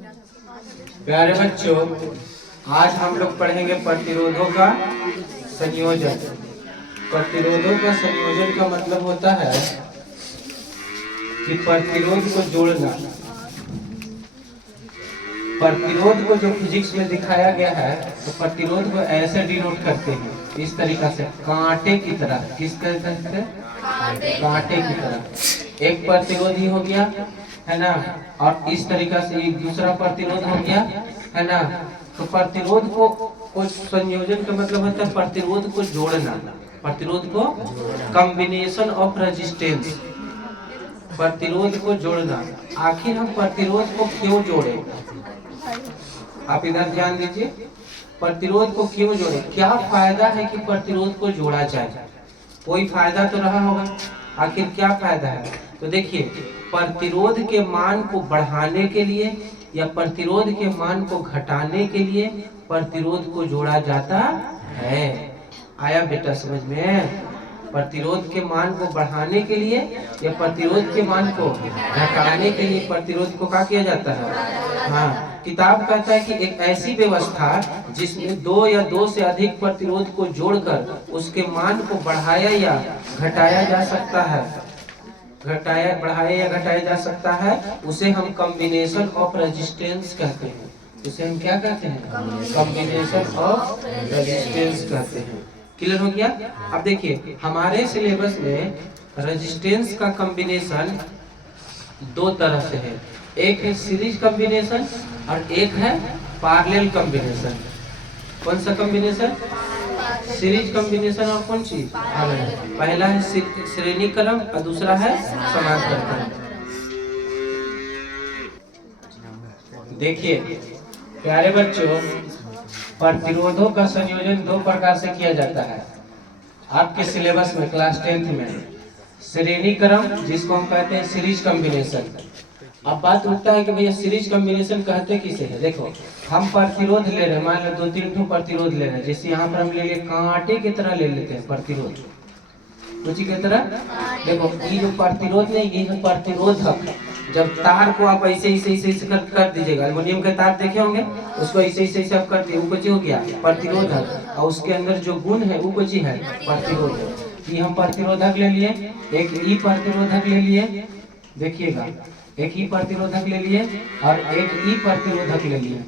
प्यारे बच्चों, आज हम लोग पढ़ेंगे प्रतिरोधों का संयोजन। प्रतिरोधों का संयोजन का मतलब होता है कि प्रतिरोध को जोड़ना। प्रतिरोध को जो फिजिक्स में दिखाया गया है, तो प्रतिरोध को ऐसे डिनोट करते हैं, इस तरीका से, कांटे की तरह। किस तरह से? कांटे की तरह। एक प्रतिरोध ही हो गया, है ना, और इस तरीका से एक दूसरा प्रतिरोध हो गया, है ना। तो प्रतिरोध को संयोजन का मतलब होता है प्रतिरोध को जोड़ना। प्रतिरोध को कॉम्बिनेशन ऑफ रेजिस्टेंस, प्रतिरोध को जोड़ना। आखिर हम प्रतिरोध को क्यों जोड़े? आप इधर ध्यान दीजिए, प्रतिरोध को क्यों जोड़े? क्या फायदा है कि प्रतिरोध को जोड़ा जाए? कोई फायदा तो रहा होगा। आखिर क्या फायदा है? तो देखिए, प्रतिरोध के मान को बढ़ाने के लिए या प्रतिरोध के मान को घटाने के लिए प्रतिरोध को जोड़ा जाता है। आया बेटा समझ में? प्रतिरोध के मान को बढ़ाने के लिए या प्रतिरोध के मान को घटाने के लिए प्रतिरोध को क्या किया जाता है? हाँ, किताब कहता है कि एक ऐसी व्यवस्था जिसमें दो या दो से अधिक प्रतिरोध को जोड़कर उसके मान को बढ़ाया या घटाया जा सकता है, बढ़ाया या घटाया जा सकता है, उसे हम कॉम्बिनेशन ऑफ रेजिस्टेंस कहते हैं। उसे हम क्या कहते हैं? कॉम्बिनेशन ऑफ रेजिस्टेंस कहते हैं। क्लियर हो गया? अब देखिए, हमारे सिलेबस में रेजिस्टेंस का कॉम्बिनेशन दो तरह से है। एक है सीरीज कॉम्बिनेशन और एक है पैरेलल कॉम्बिनेशन। कौन सा कॉम्बिनेशन? सीरीज कॉम्बिनेशन और कौन सी? पहला है श्रेणी क्रम और दूसरा है समांतर क्रम। देखिए प्यारे बच्चों, प्रतिरोधों का संयोजन दो प्रकार से किया जाता है आपके सिलेबस में, क्लास 10th में। श्रेणी क्रम, जिसको हम कहते हैं सीरीज कॉम्बिनेशन। अब बात उठता है कि भैया सीरीज कॉम्बिनेशन कहते किसे है? देखो, हम प्रतिरोध ले रहे हैं, मान लो 2-3 ठो प्रतिरोध ले रहे हैं। जैसे यहाँ पर हम ले लिए कांटे की तरह ले लेते हैं प्रतिरोध, उसी की तरह। देखो, ये जो प्रतिरोध नहीं, ये है प्रतिरोधक। जब तार को आप ऐसे ऐसे कर दीजिएगा, एल्युमिनियम के तार देखे होंगे, उसको ऐसे ऐसे आप कर दिए, वो कुछ हो गया प्रतिरोधक, और उसके अंदर जो गुण है वो कुछ है प्रतिरोधक। ये हम प्रतिरोधक ले लिए, एक ई प्रतिरोधक ले लिए, देखिएगा, एक ही प्रतिरोधक ले लिए और एक ई प्रतिरोधक ले लिए।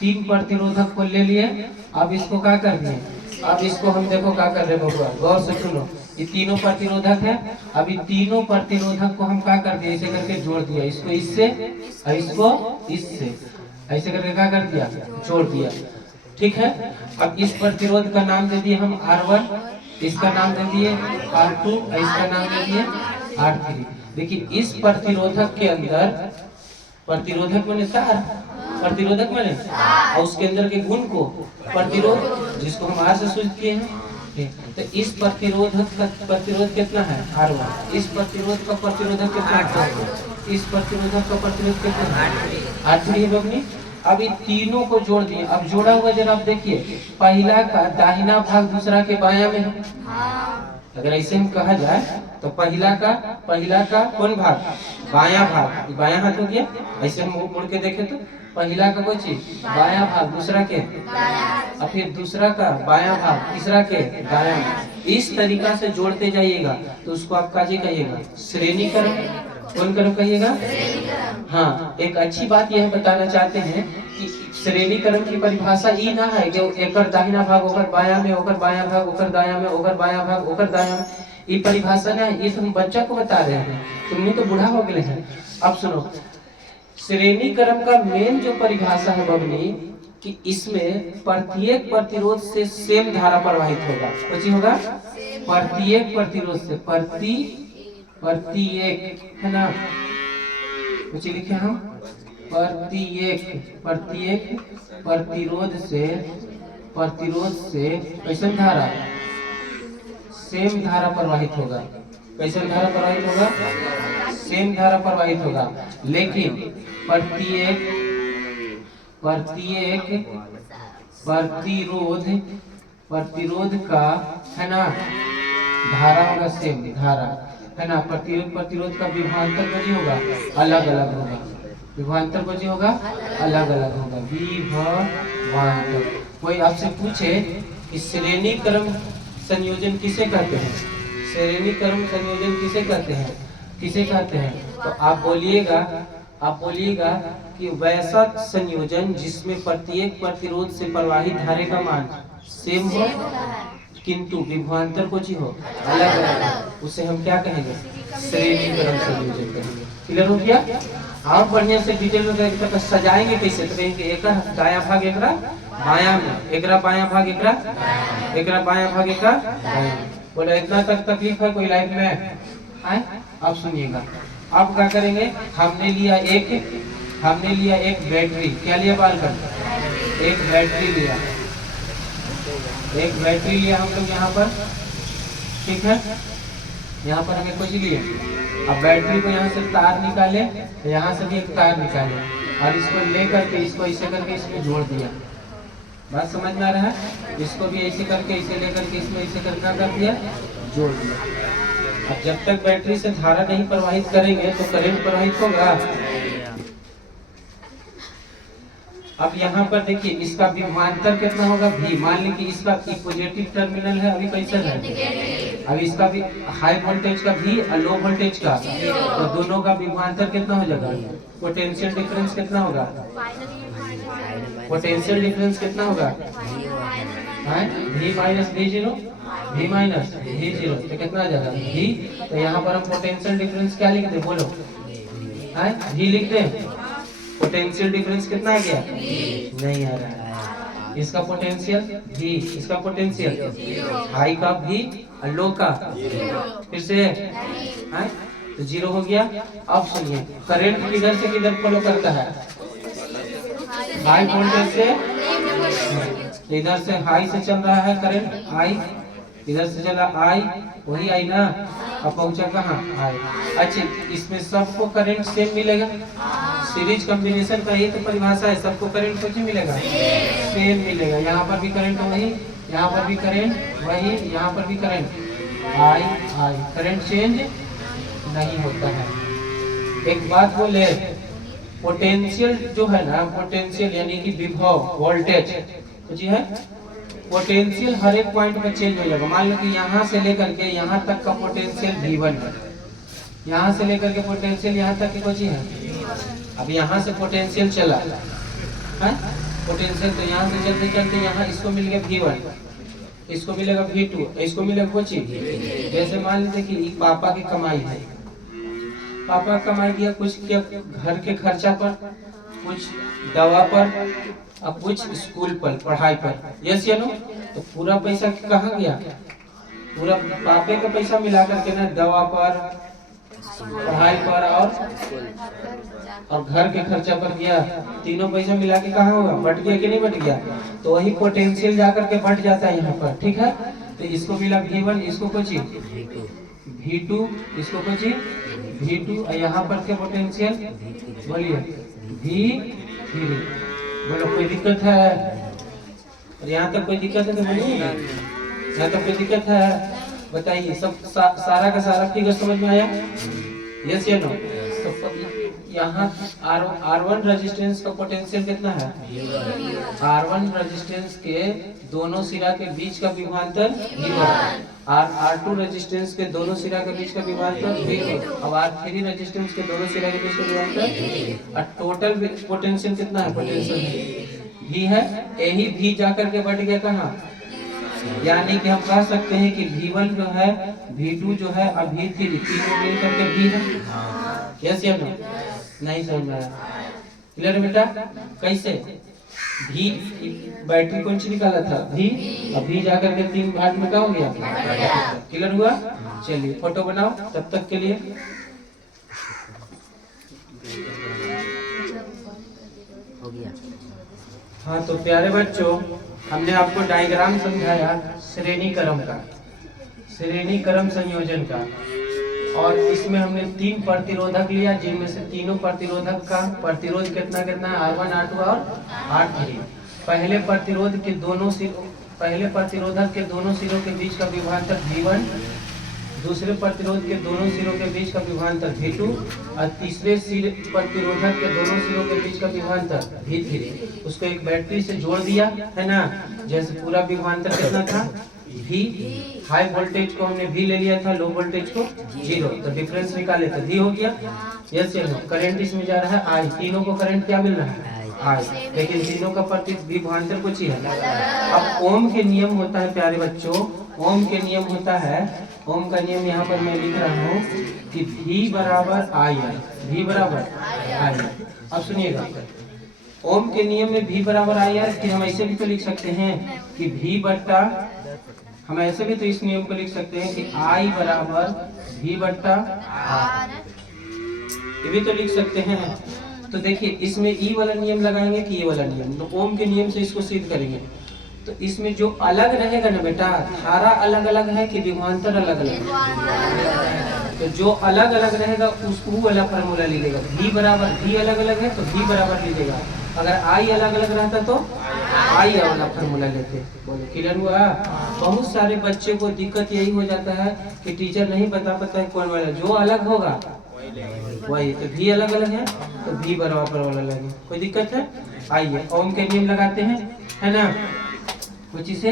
3 प्रतिरोधक को ले लिए। अब इसको क्या कर दिए? अब इसको हम देखो क्या कर रहे हैं, गौर से सुनो। ये तीनों प्रतिरोधक है। अभी तीनों प्रतिरोधक को हम क्या कर दिए? ऐसे करके जोड़ दिया, इसको इससे और इसको इससे, ऐसे करके क्या कर दिया? जोड़ दिया। ठीक है। अब इस प्रतिरोध का नाम दे दिए हम R1, इसका नाम दे दिए R2, इसका नाम दे दिए R3। देखिए, इस प्रतिरोधक के अंदर, प्रतिरोधक माने तार, प्रतिरोधक माने, और उसके अंदर के गुण को प्रतिरोध, जिसको हम R से सूचित किए हैं। तो इस प्रतिरोधक का प्रतिरोध कितना है? R1। इस प्रतिरोध का प्रतिरोधक कितना है? इस प्रतिरोधक का प्रतिरोध कितना है? R3 है बबनी। अब इन तीनों को जोड़ दिए। अब जोड़ा हुआ जरा आप देखिए, पहला का दाहिना भाग दूसरा के बायां में है। अगर ऐसे हम कहा जाए तो पहला का कौन भाग? बायां भाग, बायां हाथ हो गया। ऐसे हम मुड़ के देखें तो पहला का कोई चीज बायां भाग, दूसरा के, और फिर दूसरा का बायां भाग, तीसरा के दायां। इस तरीका से जोड़ते जाइएगा तो उसको आप काजी कहिएगा? श्रेणी क्रम। कौन क्रम कहिएगा? हाँ, एक अच्छी बात यह बताना चाहते हैं कि श्रेणी क्रम की परिभाषा ये ना है कि एकर दाहिना भाग ओकर बायां में, ओकर बायां भाग ओकर दायां में, ओकर बायां भाग ओकर दायां में। ये परिभाषा ना है, ये हम बच्चा को बता रहे हैं, तुमने तो बूढ़ा हो गए हैं। अब सुनो, श्रेणी क्रम का मेन जो परिभाषा है बबनी, कि इसमें प्रत्येक प्रतिरोध से सेम धारा प्रवाहित होगा। कुछ होगा? प्रत्येक प्रतिरोध से, प्रत्येक, है ना, कुछ लिखे हम, प्रत्येक प्रतिरोध से कैसे धारा? सेम धारा प्रवाहित होगा। कैसे धारा प्रवाहित होगा? सेम धारा प्रवाहित होगा। लेकिन प्रतिरोध का, है ना, धारा होगा सेम धारा, है ना। प्रतिरोध का विभवांतर नहीं होगा, अलग अलग होगा। विभवांतर को जी होगा अलग अलग होगा, विभवांतर। कोई आपसे पूछे कि श्रेणी क्रम संयोजन किसे कहते हैं, श्रेणी क्रम संयोजन किसे कहते हैं, किसे कहते हैं, तो आप बोलिएगा कि वैसा संयोजन जिसमें प्रत्येक प्रतिरोध से प्रवाहित धारे का मान सेम हो किंतु विभवांतर को जी हो अलग अलग, उसे हम क्या कहेंगे, श्रेणी क्रम संयोजन कहेंगे। क्लियर हो गया? और बढ़िया से डिटेल में तक सजाएंगे कैसे, तो कहेंगे एक दाया भाग एक बाया में, एक बाया भाग एक बाया भाग एक दाया। बोले इतना तक तकलीफ है कोई लाइफ में आए? अब सुनिएगा, अब क्या करेंगे, हमने लिया एक बैटरी, क्या लिया बाल कर, एक बैटरी लिया हम लोग यहाँ पर, ठीक है, यहाँ पर हमें कुछ लिए। अब बैटरी को यहाँ से तार निकाले, यहाँ से भी एक तार निकाले और इसको लेकर के इसको ऐसे करके इसमें जोड़ दिया। बात समझ में आ रहा है? इसको भी ऐसे करके इसे लेकर के इसमें ऐसे करना कर दिया, जोड़ दिया। अब जब तक बैटरी से धारा नहीं प्रवाहित करेंगे तो करंट प्रवाहित होगा। अब यहाँ पर देखिए इसका विभवांतर कितना होगा, भी। मान लीजिए इसका पॉजिटिव टर्मिनल है, अभी कैसा है, अब इसका भी हाई वोल्टेज का भी और लो वोल्टेज का, तो दोनों का विभवांतर कितना हो जाएगा, पोटेंशियल डिफरेंस कितना होगा, पोटेंशियल डिफरेंस कितना होगा, V minus V0, V minus V0, तो कितना आ जाएगा V। तो यहाँ पर हम पोटेंशियल डिफरेंस क्या लिखते हैं, बोलो, V लिखते हैं। पोटेंशियल डिफरेंस कितना आ गया, नहीं आ रहा है। इसका पोटेंशियल V, इसका पोटेंशियल हाई का V और लो का फिर से है, तो 0 हो गया। अब सुनिए करंट किधर से किधर फ्लो करता है, हाई वोल्टेज से, इधर से हाई से चल रहा है करंट, हाई इधर से चला आई, वही आई ना, अब पहुंचा कहाँ, आई। अच्छा, इसमें सबको करंट सेम मिलेगा, सीरीज कॉम्बिनेशन का ये तो परिभाषा है, सबको करंट कुछ मिलेगा, सेम मिलेगा। यहाँ पर भी करंट वही, यहाँ पर भी करंट वही, यहाँ पर भी करंट आई, करंट चेंज नहीं होता है। एक बात बोले, पोटेंशियल जो है ना, पोटेंशियल यानी कि विभव, वोल्टेज जी है, पोटेंशियल हर एक पॉइंट पर चेंज हो जाएगा। मान लो कि यहाँ से लेकर के यहाँ तक का पोटेंशियल V1 है, यहाँ से लेकर के पोटेंशियल यहाँ तक की कुछ है। अब यहाँ से पोटेंशियल चला है, पोटेंशियल तो यहाँ से चलते चलते यहाँ इसको मिल गया V1, इसको मिलेगा V2, इसको मिलेगा कुछ। जैसे मान लीजिए कि पापा की कमाई है, पापा कमाई किया कुछ, क्या घर के खर्चा पर, कुछ दवा पर और कुछ स्कूल पर, पढ़ाई पर, यस या नो। तो पूरा पैसा कहाँ गया, पूरा पापे का पैसा मिला करके ना, दवा पर, पढ़ाई पर और घर के खर्चा पर गया, तीनों पैसा मिला के कहाँ होगा, बट गया कि नहीं बट गया। तो वही पोटेंशियल जा करके बट जाता है यहाँ पर, ठीक है। तो इसको मिला V1, इसको कुछ V2, इसको कुछ V2, और यहाँ पर के पोटेंशियल बोलिए V3। बोलो कोई दिक्कत है, और यहाँ तक कोई दिक्कत है तो बोलिए, यहाँ तक कोई दिक्कत है बताइए। सब सारा का सारा फिगर समझ में आया, यस या नो। तो यहाँ R1 रेजिस्टेंस का पोटेंशियल कितना है, R1 रेजिस्टेंस के दोनों सिरा के बीच का विभवांतर V1, R2 रेजिस्टेंस के दोनों सिरा के बीच का विभवांतर V2, अब R3 रेजिस्टेंस के दोनों सिरा के बीच का विभवांतर। और टोटल पोटेंशियल कितना है, पोटेंशियल V है, यही V जाकर के बढ़ गया कहाँ, यानी कि हम कह सकते हैं कि V1 जो है, V2 जो है और V3 तीनों मिल करके V है, यस या नो। नहीं समझ में आया, क्लियर बेटा। कैसे V बैटरी कौन सी निकाला था, V, अब V जाकर के 3 भाग में क्या हो गया, क्लियर हुआ। चलिए फोटो बनाओ तब तक के लिए। हो गया। हाँ तो प्यारे बच्चों, हमने आपको डायग्राम समझाया श्रेणी क्रम का, श्रेणी क्रम संयोजन का, और इसमें हमने 3 प्रतिरोधक लिया, जिनमें से तीनों प्रतिरोधक का प्रतिरोध कितना कितना है, R1, R2 और R3। पहले प्रतिरोधक के दोनों सिरों के बीच का विभवांतर V1 दूसरे प्रतिरोध के दोनों सिरों के बीच का विभवांतर V2 और तीसरे सिर प्रतिरोधक के दोनों सिरों के बीच का विभवांतर V3। उसको एक बैटरी से जोड़ दिया है ना, जैसे पूरा विभवांतर कितना था V, हाई वोल्टेज को हमने V ले लिया था, लो वोल्टेज को 0, तो डिफरेंस निकाले तो V हो गया। यस या नो? करंट इसमें जा रहा है I, तीनों को करंट क्या मिल रहा है I, लेकिन तीनों का प्रति विभवांतर कुछ ही है। अब ओम के नियम होता है प्यारे बच्चों, ओम के नियम होता है, ओम का नियम यहाँ पर मैं लिख रहा हूँ कि V बराबर I, V बराबर I। अब सुनिएगा, ओम के नियम में V बराबर I, फिर हम ऐसे भी तो लिख सकते हैं कि V बट्टा, हम ऐसे भी तो इस नियम को लिख सकते हैं कि I बराबर V बट्टा R, ये भी तो लिख सकते हैं। तो देखिए इसमें ई वाला नियम लगाएंगे कि ये वाला नियम, तो ओम के नियम से इसको सिद्ध करेंगे। तो इसमें जो अलग रहेगा ना बेटा, धारा अलग अलग है कि विभवांतर अलग अलग है, तो जो अलग अलग रहेगा उसको वाला फॉर्मूला लीजिएगा। V बराबर V अलग अलग है तो V बराबर लीजिएगा, अगर I अलग अलग रहता तो I वाला फॉर्मूला लेते। बोलो क्लियर हुआ? बहुत सारे बच्चे को दिक्कत यही हो जाता है कि टीचर नहीं बता पाता है कौन वाला, जो अलग होगा वही, तो V अलग अलग है तो V बराबर वाला लगे, कोई दिक्कत है? आइए ओम के नियम लगाते हैं, है ना। कुछ इसे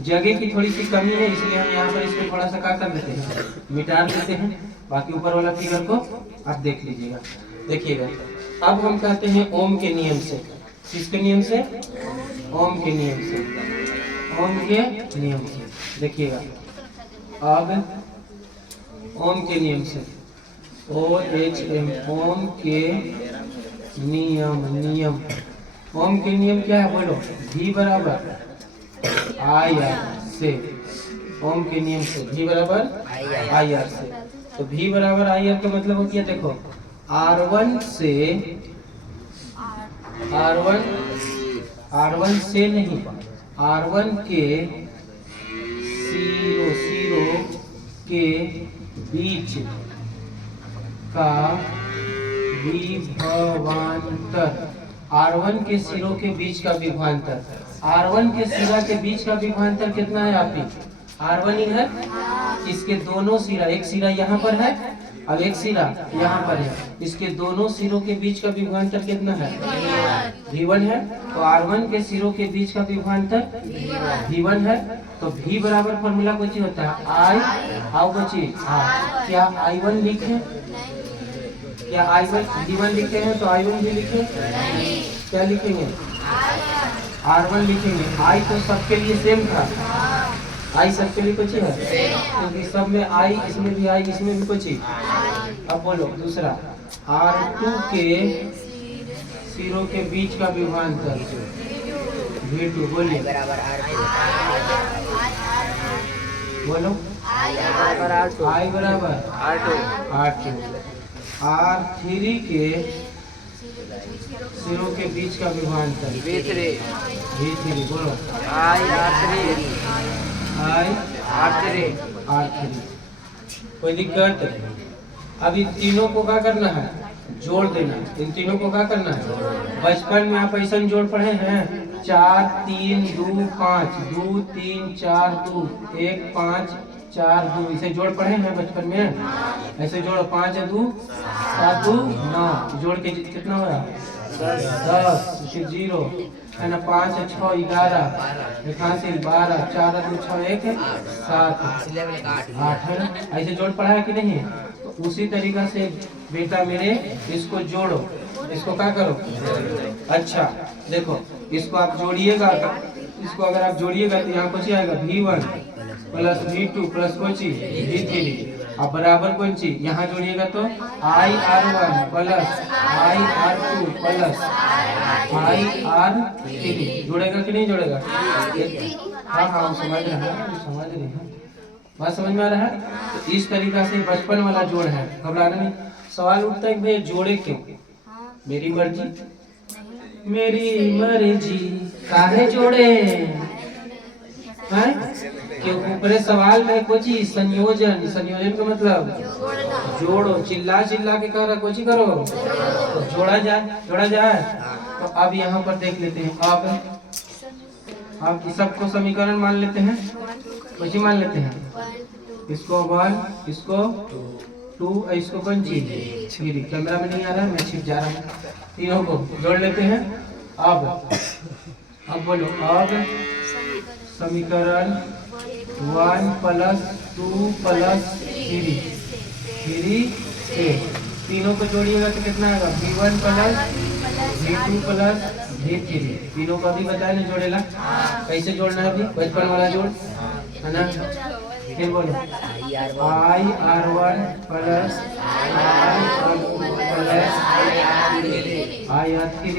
जगह की थोड़ी सी कमी है, इसलिए हम यहाँ पर इसको थोड़ा सा क्या कर देते हैं, मिटा देते हैं। बाकी ऊपर वाला फिगर को आप देख लीजिएगा, देखिएगा। अब हम कहते हैं ओम के नियम से, किसके नियम से? ओम के नियम से, ओम के नियम से, देखिएगा। अब ओम के नियम से, OHM, ओम के नियम, नियम, ओम के नियम क्या है बोलो? V बराबर IR से, ओम के नियम से V बराबर IR से, तो V बराबर IR का मतलब हो गया, देखो R1 से, R1 से नहीं, R1 के सिरों के बीच का विभवांतर, R1 के सिरों के बीच का विभवांतर, R1 के सिरा के बीच का विभवांतर कितना है आपकी? R1 ही है। इसके दोनों सिरा, एक सिरा यहाँ पर है और एक सिरा यहाँ पर है, इसके दोनों सिरों के बीच का विभवांतर कितना है? V1 है। तो R1 के सिरों के बीच का विभवांतर V1 है, तो V बराबर फॉर्मूला कुछ होता है I, आओ बच्ची R। क्या I1 लिखे? क्या I1 V1 लिखे हैं तो I1 भी लिखे? क्या लिखेंगे? R1 लिखेंगे। I तो सबके लिए सेम था, I सबके लिए कुछ है, क्योंकि सब में I, इसमें भी I, इसमें भी कुछ ही। अब बोलो दूसरा, R2 के सिरों के बीच का विभवांतर V2, बोलिए बोलो। I बराबर R2, R3 के सिरों के बीच का विभवांतर V3, बोलो R3। कोई दिक्कत? अब इन तीनों को क्या करना है? जोड़ देना। इन तीनों को क्या करना है? बचपन में आप ऐसा जोड़ पढ़े हैं, 4 3 2 5, 2 3 4 2, 1 5 4 2, इसे जोड़ पढ़े हैं बचपन में? ऐसे जोड़ो, 5 2 7 2 9, जोड़ के कितना हो रहा? 10, फिर 0 है ना, 5 6 11, यहाँ से 12, 4 2 6 1 7 8 है ना। ऐसे जोड़ पढ़ा है कि नहीं? तो उसी तरीका से बेटा मेरे इसको जोड़ो, इसको क्या करो? अच्छा देखो, इसको आप जोड़िएगा, इसको अगर आप जोड़िएगा तो यहाँ कुछ आएगा V1 plus V2 plus Kochi V3, अब बराबर कौन सी यहाँ जोड़िएगा तो IR1 plus IR2 plus IR3, जोड़ेगा कि नहीं जोड़ेगा? हाँ हाँ समझ रहे हैं, बात समझ में आ रहा है। तो इस तरीका से बचपन वाला जोड़ है, घबराना नहीं। सवाल उठता है कि भाई जोड़े क्यों? मेरी मर्जी काहे जोड़े हैं? क्यों? ऊपरे सवाल में कुछ संयोजन का मतलब जोड़ो, चिल्ला के कह रहा कुछ करो, जोड़ा जाए। तो अब यहाँ पर देख लेते हैं, अब इस सबको समीकरण मान लेते हैं, कुछ ही मान लेते हैं। इसको 1, इसको 2, इसको कौन चीज 3। कैमरा में नहीं आ रहा है, मैं छिप जा रहा हूँ। तीनों को जोड़ लेते हैं। अब बोलो, अब समीकरण 1 + 2 + 3 से तीनों को जोड़िएगा तो कितना आएगा? V1 + V2 + V3। तीनों को अभी बताया ना जोड़ेला, कैसे जोड़ना है अभी, बचपन वाला जोड़ है ना। फिर बोलो IR1 + IR3।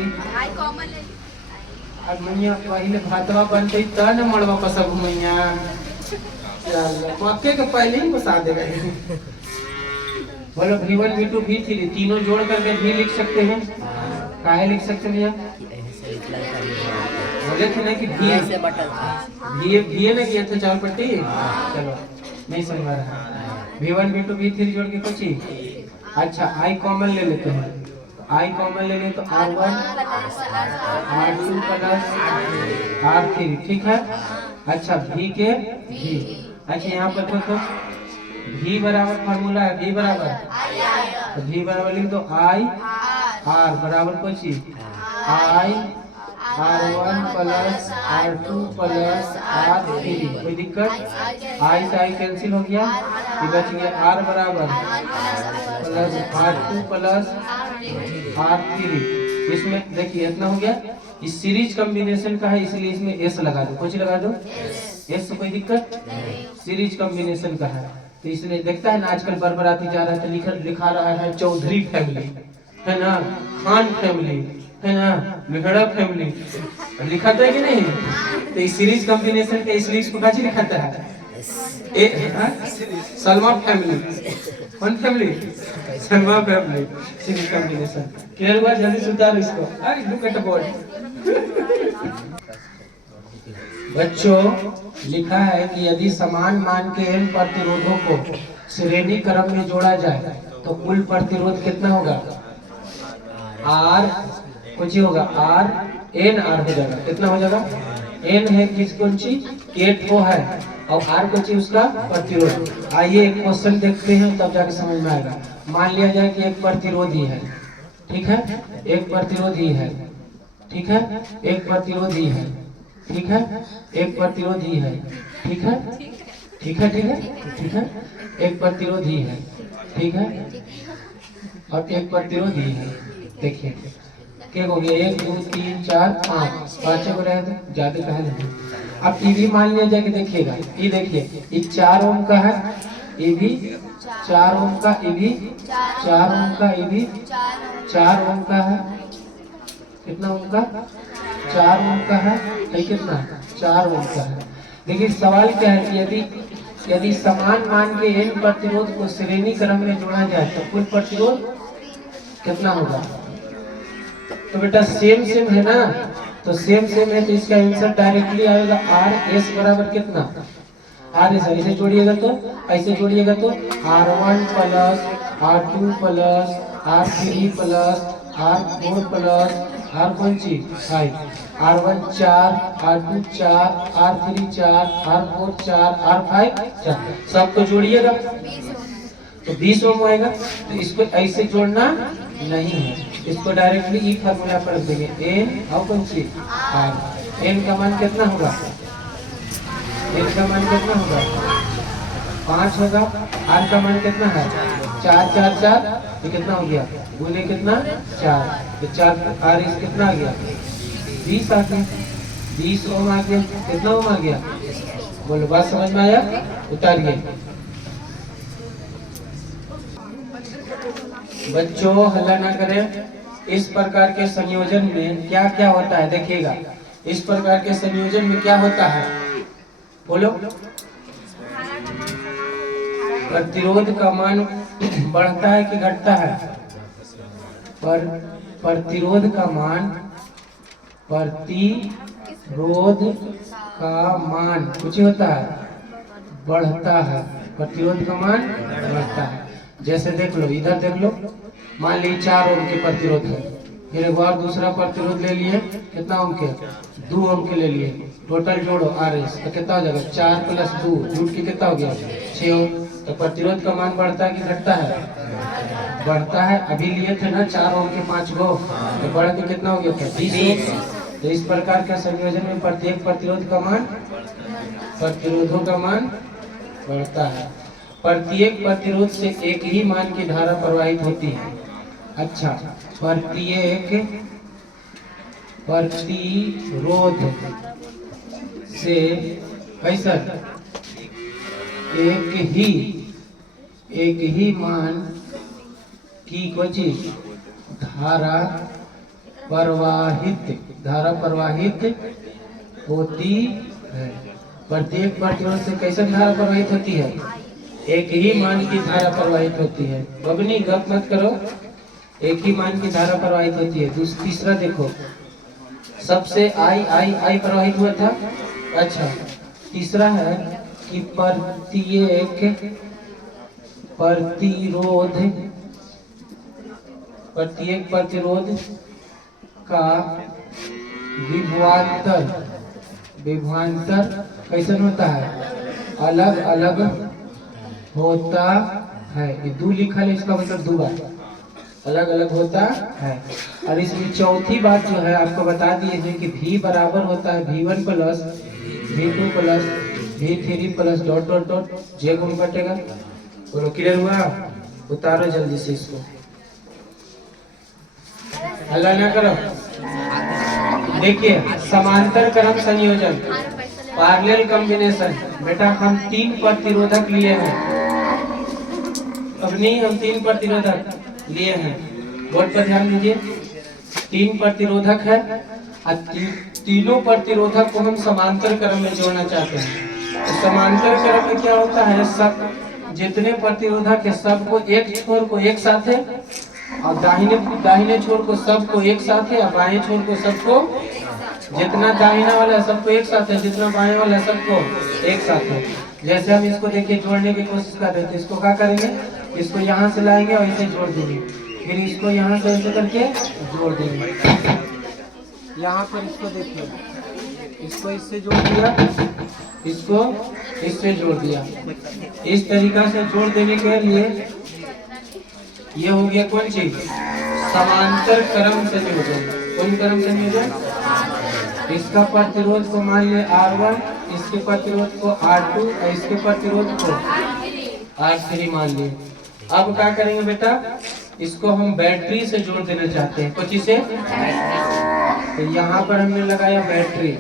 अब मैया पहले भातवा बनते त न मड़वा पसब मैया मक्के के पहले ही बसा देगा। बोलो V1 V2 V3 तीनों जोड़ करके भी लिख सकते हैं। काहे लिख सकते हैं भैया? बोले थे ना कि भी ना किया था 4 पट्टी। चलो नहीं समझ रहा। V1 V2 V3 जोड़ के कुछ ही। अच्छा I कॉमन ले लेते हैं। I कॉमन ले लें तो R1 R2 + R3 ठीक है। अच्छा V के V। अच्छा यहाँ पर तो V बराबर फार्मूला है, V बराबर तो V बराबर लिख दो I R बराबर कुछ ही I R1 + R2 + R3। कोई दिक्कत? I से I कैंसिल हो गया, ये बच गया R बराबर +R2 + R3। इसमें देखिए इतना हो गया। इस सीरीज कॉम्बिनेशन का है इसलिए इसमें S लगा दो, कुछ लगा दो S से कोई दिक्कत? सीरीज कॉम्बिनेशन का है तो इसलिए देखता है ना आजकल बरबराती जा रहा है तो लिखा रहा है चौधरी फैमिली है ना, खान फैमिली है ना, मेहरा फैमिली लिखाता है कि नहीं? तो इस सीरीज कॉम्बिनेशन के इसलिए इसको काची लिखाता है सलमा फैमिली। कौन family? Salma family. Series combination clear हुआ? जल्दी सुधारो इसको। अरे लुक एट द बोर्ड। बच्चों लिखा है कि यदि समान मान के n प्रतिरोधों को श्रेणी क्रम में जोड़ा जाए तो कुल प्रतिरोध कितना होगा? R कुछ ही होगा R N R हो जाएगा। कितना हो जाएगा? N है किस कौन सी 8 को है और R को चाहिए उसका प्रतिरोध। आइए एक क्वेश्चन देखते हैं तब जाके समझ में आएगा। मान लिया जाए कि एक प्रतिरोधी है, ठीक है, एक प्रतिरोधी है, ठीक है, एक प्रतिरोधी है, ठीक है, एक प्रतिरोधी है, ठीक है, ठीक है, ठीक है, ठीक है, एक प्रतिरोधी है, ठीक है, और एक प्रतिरोधी है। देखिए क्या हो गया? 1 2 3 4 5 पांचों को रहे तो ज्यादा कहा नहीं। अब ये भी मान लिया जाए कि देखिएगा ये देखिए ये 4 ओम का है, ये भी 4 ओम का, ये भी 4 ओम का, ये भी 4 ओम का है। कितना ओम का? 4 ओम का है। ये कितना? 4 ओम का है। देखिए सवाल क्या है कि यदि समान मान के n प्रतिरोध को श्रेणी क्रम में जोड़ा जाए तो कुल प्रतिरोध कितना होगा? तो बेटा सेम है ना, तो सेम है तो इसका आंसर डायरेक्टली आएगा R S बराबर कितना? R S ऐसे जोड़िएगा तो R1 + R2 + R3 + R4 + R कौन सी 5, R1 4 R2 4 R3 4 R4 4 R5 4 सबको जोड़िएगा तो 20 ओम आएगा। तो इसको ऐसे जोड़ना नहीं है, इसको डायरेक्टली ई फार्मूला पर रख देंगे। n और कौन सी R। n का मान कितना होगा? n का मान कितना होगा? 5 होगा। R का मान कितना है? 4 4 4 ये कितना हो गया? गुने कितना? 4 तो 4 R इस कितना आ गया? 20 आ गया। 20 ओम आ गया। कितना ओम आ गया? बोलो बात समझ में आया? उतारिए। बच्चों हल्ला ना करें। इस प्रकार के संयोजन में क्या क्या होता है देखिएगा। इस प्रकार के संयोजन में क्या होता है बोलो? प्रतिरोध का मान बढ़ता है कि घटता है? प्रतिरोध का मान कुछ होता है बढ़ता है। प्रतिरोध का मान बढ़ता है। जैसे देख लो इधर देख लो, मान ली 4 ओम के प्रतिरोध है, फिर एक बार दूसरा प्रतिरोध ले लिए कितना ओम के? 2 ओम के ले लिए। टोटल जोड़ो आर एस तो कितना हो जाएगा? 4 + 2 जुट के कितना हो गया? 6 ओम। तो प्रतिरोध का मान बढ़ता है कि घटता है? बढ़ता है। अभी लिए थे ना 4 ओम के 5 गो, तो बढ़ के कितना हो गया था? 20 ओम। तो इस प्रकार का संयोजन में प्रत्येक प्रतिरोध का मान, प्रतिरोधों का मान बढ़ता है। प्रत्येक प्रतिरोध से एक ही मान की धारा प्रवाहित होती है। अच्छा, प्रत्येक प्रतिरोध से कैसा एक ही मान की कुछ धारा प्रवाहित होती है। प्रत्येक प्रतिरोध से कैसे धारा प्रवाहित होती है? एक ही मान की धारा प्रवाहित होती है। बबनी गप मत करो, एक ही मान की धारा प्रवाहित होती है। तीसरा देखो, सबसे आई प्रवाहित हुआ था। अच्छा, तीसरा है कि प्रत्येक प्रतिरोध का विभवांतर कैसे होता है? अलग अलग होता है। ये दो लिखा है, इसका मतलब दो बार अलग अलग होता है। और इसमें चौथी बात जो है आपको बता दिए थे कि V बराबर होता है V1 plus V2 plus V3 plus dot dot dot J को कटेगा। बोलो क्लियर हुआ? उतारो जल्दी से इसको, हल्ला ना करो। देखिए, समांतर क्रम संयोजन, पैरेलल कॉम्बिनेशन। बेटा हम 3 प्रतिरोधक लिए हैं। अब नहीं, हम 3 प्रतिरोधक लिए हैं। बोर्ड पर ध्यान दीजिए, 3 प्रतिरोधक है। तीनों प्रतिरोधक को हम समांतर क्रम में जोड़ना चाहते हैं। तो समांतर क्रम में क्या होता है? सब जितने प्रतिरोधक है सबको एक छोर को एक साथ है, और दाहिने छोर को सबको एक साथ है, और बाएं छोर को सबको, जितना दाहिना वाला है सबको एक साथ है, जितना बाएं वाला है सबको एक साथ है। जैसे हम इसको देखिए जोड़ने की कोशिश कर रहे थे, इसको क्या करेंगे? इसको यहाँ से लाएंगे और इसे जोड़ देंगे, फिर इसको यहाँ से ऐसे करके जोड़ देंगे। यहाँ पर इसको देखिए, इसको इससे जोड़ दिया, इसको इससे जोड़ दिया। इस तरीका से जोड़ देने के लिए ये हो गया कौन चीज? समांतर क्रम संयोजन। कौन क्रम संयोजन? इसका प्रतिरोध को मान लिया R1, इसके प्रतिरोध को R2 और इसके प्रतिरोध को R3 मान लिए। अब क्या करेंगे बेटा? इसको हम बैटरी से जोड़ देना चाहते हैं। कुछ से तो यहाँ पर हमने लगाया बैटरी,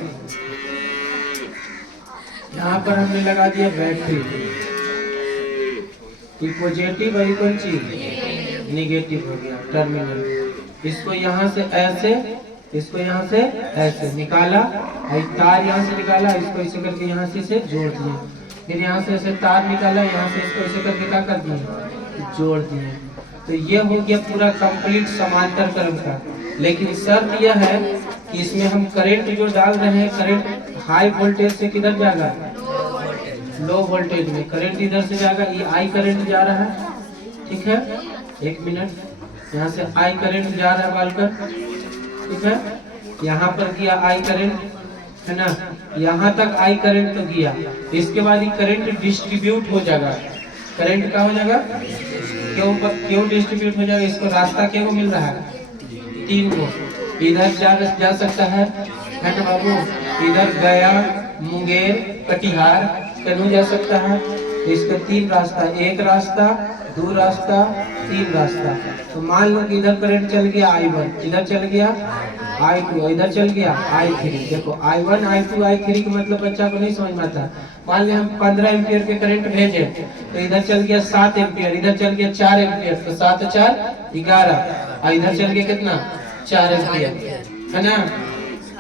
यहाँ पर हमने लगा दिया बैटरी। पॉजिटिव और कौन चीज? निगेटिव हो गया टर्मिनल। इसको यहाँ से ऐसे, इसको यहाँ से ऐसे निकाला, और तार यहाँ से निकाला, इसको ऐसे करके यहाँ से इसे जोड़ दिए। फिर यहाँ से ऐसे तार निकाला, यहाँ से इसको ऐसे करके क्या कर दिए? जोड़ दिए। तो ये हो गया पूरा कंप्लीट समांतर क्रम का। लेकिन शर्त यह है कि इसमें हम करंट जो डाल रहे हैं, करंट हाई वोल्टेज से किधर जाएगा? लो वोल्टेज में। करंट इधर से जाएगा, ये आई करंट जा रहा है, ठीक है? एक मिनट, यहाँ से आई करंट जा रहा है बालकर, ठीक है? यहाँ पर गया आई करंट, है ना? यहाँ तक आई करंट तो गया। इसके बाद ये करंट डिस्ट्रीब्यूट हो जाएगा। करंट क्या हो जाएगा? क्यों डिस्ट्रीब्यूट हो जाएगा? इसको रास्ता क्यों मिल रहा है? 3 को। इधर जा सकता है ना बाबू? इधर गया, मुंगेर, कटिहार, कन्नू जा सकता है। इसका 3 रास्ता, 1 रास्ता, 2 रास्ता, 3 रास्ता। तो मान लो कि इधर करंट चल गया I1, इधर चल गया I2, इधर चल गया I3। देखो I1, I2, I3 का मतलब बच्चा को नहीं समझ में आता। मान लिया हम 15 एम्पियर के करंट भेजे, तो इधर चल गया 7 एम्पियर, इधर चल गया 4 एम्पियर, तो 7 4 11, और इधर चल गया कितना? 4 एम्पियर, है ना?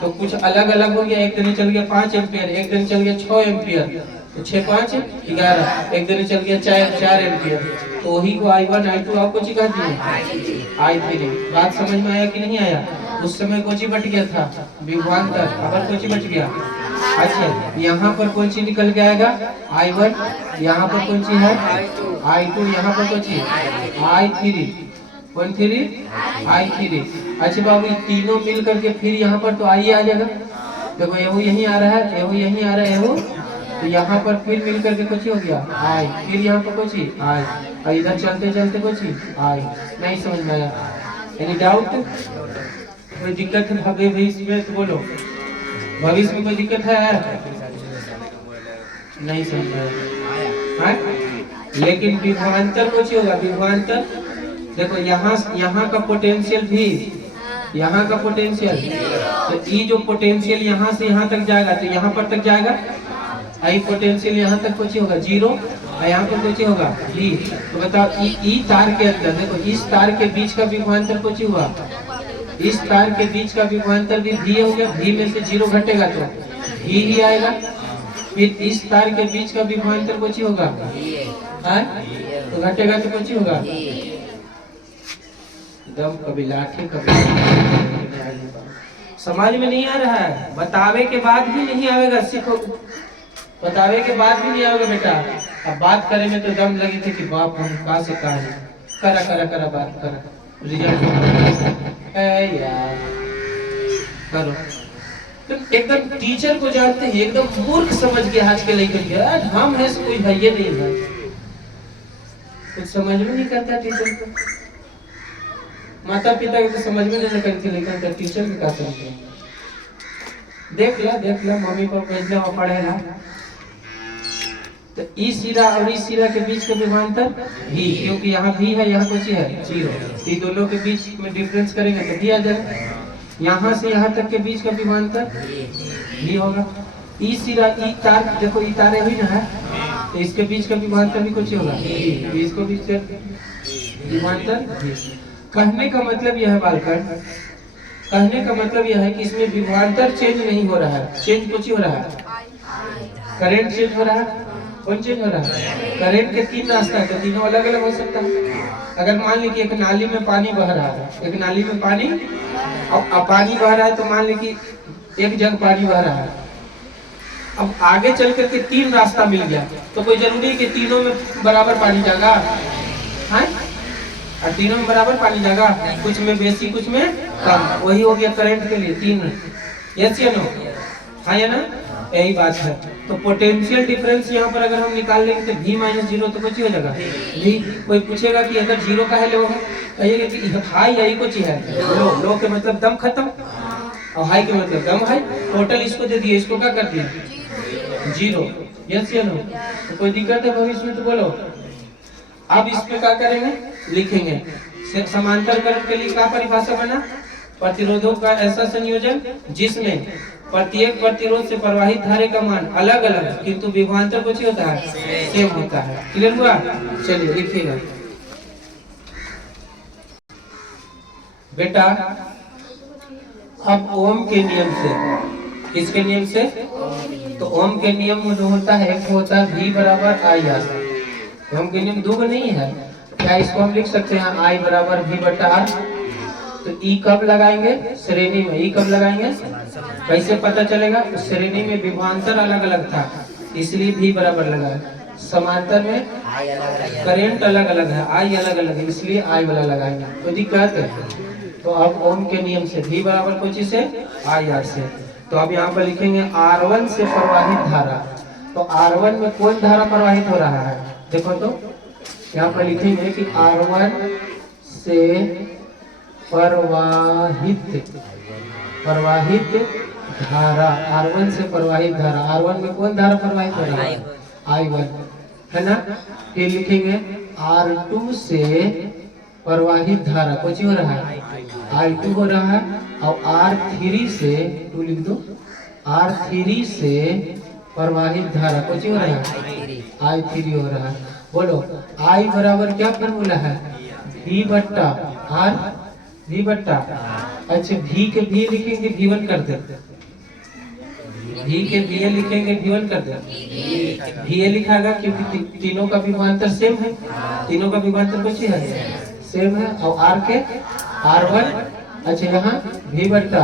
तो कुछ अलग अलग हो गया। एक दिन चल गया 5 एम्पियर, एक दिन चल गया 6 एम्पियर, तो 6 5 11, एक दिन चल गया 4 एम्पियर। तो वही को I1 I2 आपको चिका दिए I3। बात समझ में आया कि नहीं आया? उस समय कोची बट गया था विभवांतर, अब कोची बच गया। अच्छा, यहाँ पर कौन सी निकल के आएगा? I1, यहाँ पर कौन सी है? I2, यहाँ पर कौन सी? I3, कौन 3? I3। अच्छा बाबू, तीनों मिल करके फिर यहाँ पर तो आई आ जाएगा। देखो ये यहीं आ रहा है, ये यहीं आ रहा है, तो यहाँ पर फिर मिल करके कुछ हो गया आई, फिर यहाँ पर कुछ आई, और इधर चलते चलते कुछ आई। नहीं समझ में आया? Any doubt? कोई दिक्कत है भविष्य में तो बोलो, भविष्य में कोई दिक्कत है? नहीं समझ में आया? लेकिन विभवांतर कुछ होगा, विभवांतर देखो यहाँ का पोटेंशियल भी, यहाँ का पोटेंशियल, तो ये जो पोटेंशियल यहाँ से यहाँ तक जाएगा तो यहाँ पर तक जाएगा, आई पोटेंशियल यहाँ तक कुछ होगा जीरो, और यहाँ पर कुछ होगा ई। तो बताओ ई तार के अंदर देखो, इस तार के बीच का विभवांतर कुछ हुआ, इस तार के बीच का विभवांतर भी भी हो गया, भी में से जीरो घटेगा तो भी ही आएगा। फिर इस तार के बीच का विभवांतर कुछ होगा, तो घटेगा तो कुछ होगा, दम कभी लाठी कभी। समझ में नहीं आ रहा है? बतावे के बाद भी नहीं आएगा, सीखो, बतावे के बाद भी नहीं आएगा बेटा। अब बात करे में तो दम लगी थे कि बाप हम कहा से कहा है, करा करा करा बात करा, रिजल्ट यार करो। तो एकदम टीचर को जानते हैं, एकदम मूर्ख समझ के आज के लेकर के हम है कोई भैया नहीं है, कुछ समझ में नहीं करता टीचर को। माता पिता को तो समझ में नहीं करती, लेकिन टीचर भी क्या समझते हैं। देख ला मम्मी पापा भेजना और पढ़ेगा तो ई सिरा और इस सिरा के बीच का विभवांतर भी, क्योंकि यहाँ भी है यहाँ कुछ है जीरो, तो दोनों के बीच में डिफरेंस करेंगे तो दिया जाए। यहाँ से यहाँ तक के बीच का विभवांतर भी होगा। ई सिरा ई तार देखो, ई तारे हुई ना है, तो इसके बीच का विभवांतर भी कुछ होगा, इसको बीच का विभवांतर। कहने का मतलब यह है बालकन, कहने का मतलब यह है कि इसमें विभवांतर चेंज नहीं हो रहा है, चेंज कुछ हो रहा है, करंट चेंज हो रहा है। कौन चेंज हो रहा है? करंट के तीन रास्ता है, तो तीनों अलग अलग हो सकता है। अगर मान ली कि एक नाली में पानी बह रहा है, एक नाली में पानी, अब पानी बह रहा है तो मान ली कि एक जग पानी बह रहा है, अब आगे चल करके तीन रास्ता मिल गया, तो कोई जरूरी है कि तीनों में बराबर पानी जाएगा? हाँ, और तीनों में बराबर पानी जाएगा, कुछ में बेसी कुछ में कम। वही हो गया करंट के लिए तीन। यस या नो? हाँ या ना? यही बात है। तो पोटेंशियल डिफरेंस यहाँ पर अगर हम निकाल लेंगे तो v माइनस जीरो तो कुछ हो जाएगा v। कोई पूछेगा कि अगर जीरो का है लो है, कहिएगा कि हाई यही कुछ है, लो के मतलब दम खत्म, और हाई के मतलब दम हाई। टोटल इसको दे दिए, इसको क्या कर दिया जीरो। यस या नो? तो कोई दिक्कत है भविष्य में तो बोलो। अब इस पे क्या करेंगे, लिखेंगे समांतर करंट के लिए क्या परिभाषा बना, प्रतिरोधों का ऐसा संयोजन जिसमें प्रत्येक प्रतिरोध से प्रवाहित धारे का मान अलग अलग किंतु विभवांतर कुछ होता है, सेम होता है। क्लियर हुआ? चलिए लिखिएगा बेटा। अब ओम के नियम से, किसके नियम से? तो ओम के नियम में जो होता है, एक होता है v बराबर आई आर। ओम के नियम दो नहीं है क्या? इसको हम लिख सकते हैं आई बराबर v बटा आर। तो ई कब लगाएंगे? श्रेणी में। ई कब लगाएंगे? कैसे पता चलेगा? उस श्रेणी में विभवांतर अलग अलग था, इसलिए भी बराबर लगा। समांतर में करंट अलग अलग है, आई अलग अलग है, इसलिए आई वाला लगाएंगे। तो दिक्कत है। तो अब ओम के नियम से भी बराबर कुछ से आई आर से। तो अब यहाँ पर लिखेंगे R1 से प्रवाहित धारा। तो R1 में कौन धारा प्रवाहित हो रहा है? देखो तो यहाँ पर लिखेंगे कि R1 से प्रवाहित धारा, R1 से प्रवाहित धारा। R1 में कौन धारा प्रवाहित हो रहा है? I1 है ना। फिर लिखेंगे R2 से प्रवाहित धारा कुछ हो रहा है, I2 हो रहा है। और R3 से, टू लिख दो, R3 से प्रवाहित धारा कुछ हो रहा है, I3 हो रहा है। बोलो I बराबर क्या फॉर्मूला है? V बट्टा R, V बट्टा। अच्छा V के V लिखेंगे V1 कर दे, V के V लिखेंगे V1 कर दे। V लिखागा क्योंकि तीनों का विभवांतर सेम है, तीनों का विभवांतर कुछ है, सेम है। और R के R1, अच्छा यहाँ V बट्टा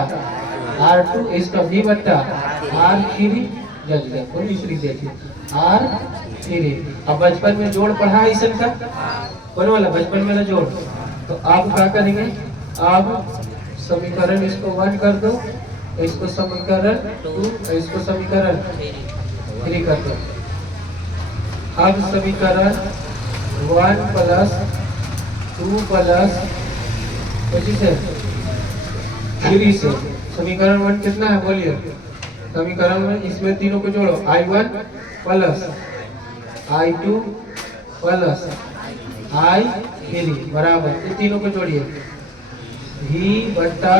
R2, इसका V बट्टा R3, देखिए R3। अब बचपन में जोड़ पढ़ा है इसन का, कौन वाला बचपन में ना जोड़। तो आप क्या करेंगे, आप समीकरण इसको 1 कर दो, इसको समीकरण 2, इसको समीकरण 3 कर दो। अब समीकरण 1 प्लस 2 प्लस 25 है 3 से समीकरण 1 कितना है बोलिए। समीकरण में इसमें तीनों को जोड़ो, I1 plus I2 plus I3 बराबर, ये तीनों को जोड़िए, V बट्टा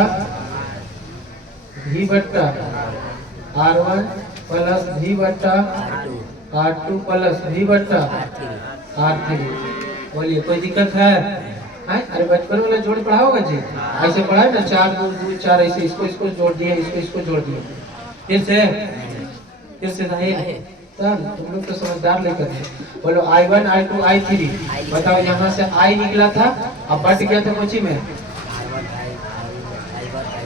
R1 प्लस V बट्टा R2 प्लस V बट्टा R3। बोलिए कोई दिक्कत है? अरे बचपन वाला जोड़ पढ़ा होगा जी, ऐसे पढ़ा है ना, 4 2 2 4 ऐसे, इसको जोड़ दिए, इसको जोड़ दिए, फिर से नहीं तब तुम लोग तो समझदार लेकर बोलो I1 I2 I3। बताओ यहाँ से I निकला था, अब बट गया था कोची में।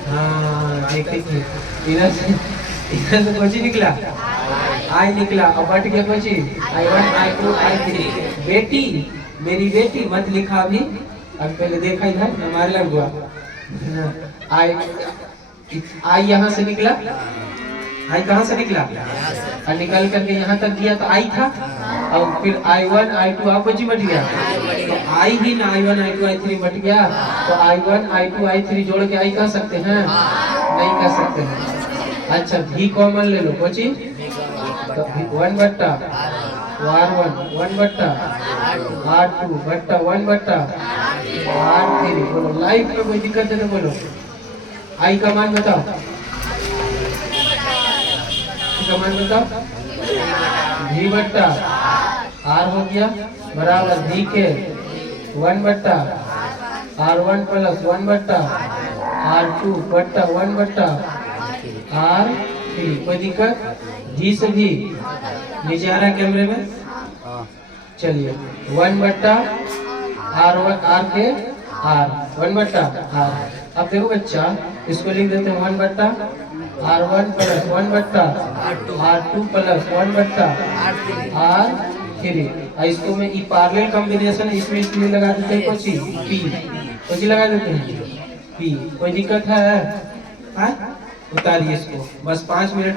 हाँ देखिए इधर से कोची निकला, I निकला, अब बट गया कोची, I1 I2 I3। बेटी मेरी बेटी मत लिखा अभी, पहले देखा इधर हमारे लग हुआ I यहाँ से निकला, I कहाँ से निकला, और निकल करके यहाँ तक गया तो I था, और फिर I1 I2 आप बची बट गया, तो I ही ना I1 I2 I3 बट गया, तो I1 I2 I3 जोड़ के I कह सकते हैं? नहीं कह सकते हैं। अच्छा भी कॉमन ले लो, बची तो 1 बट्टा R1 1 बट्टा R2 बट्टा 1 बट्टा R3। बोलो लाइफ में कोई दिक्कत है तो बोलो, I का मान बताओ, का मान बताओ, V बट्टा R हो गया बराबर V के 1 बट्टा R1 प्लस 1 बट्टा R2 बट्टा 1 बट्टा R3। कोई दिक्कत? जी से भी नीचे आ रहा है कैमरे में, चलिए 1 बट्टा R1 R के R 1 बट्टा R। अब देखो बच्चा इसको लिख देते हैं 1 बट्टा R1 प्लस 1 बट्टा R2 प्लस 1 बट्टा R3। इसको में पैरेलल कॉम्बिनेशन है, इसमें इसलिए लगा देते हैं कोची P, लगा देते हैं P। कोई दिक्कत है? उतारिए इसको, बस 5 मिनट।